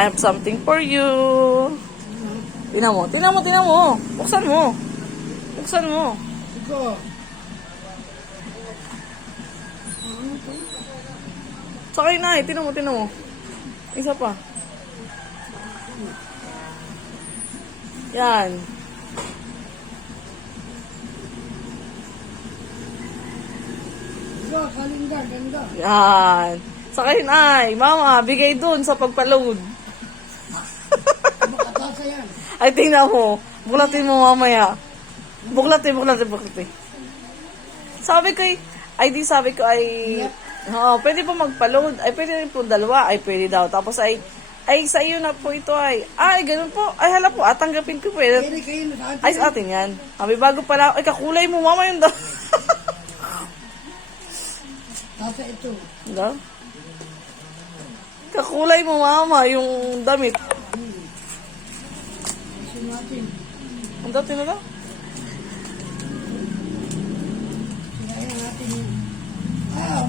I have something for you. Tingnan mo, tingnan mo, tingnan mo. Buksan mo. Buksan mo. Iko. Sakay na eh. Tingnan mo, tingnan mo. Isa pa. Yan. Iko, kalinga, ganda. Yan. Sakay na eh. Mama, bigay dun sa pagpaload. Makatasa yan. Ay, tingnan mo. Buklatin mo mamaya. Buklatin. Sabi ko pwede po magpa-load. Ay, pwede rin po dalawa. Ay, pwede daw. Tapos ay sa iyo na po ito ay. Ay, ganun po. Ay, hala po. Tanggapin ko po. Kaya kayo na sa Ay, sa atin yan. Sabi, bago pala. Ay, kakulay mo, mama, yun daw. Tasa ito. Daw? Kakulay mo, mama, yung damit. Kasi natin. Ang dati na daw? Kaya natin yun.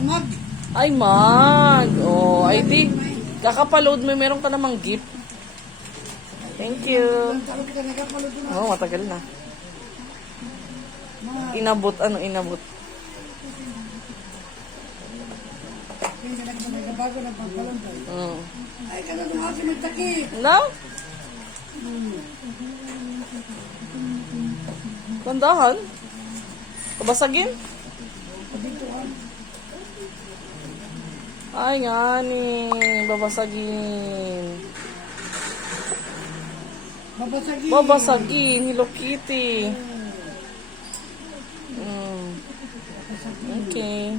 Mag. Ay, mag. Oh, ay di. Kakapaload mo, meron ka namang gift. Thank you. Ang talo kita nagkapalod na. Oo, matagal na. Inabot, inabot. Kaya ka nagbago ng pagpalod. Mm. Ay, ka na dumasi magtakip. No? Tandahan? Kabasagin? Dito ha. Ay, nga ni. Babasagin. Babasagin. Babasagin. Hello Kitty. Mm. Okay.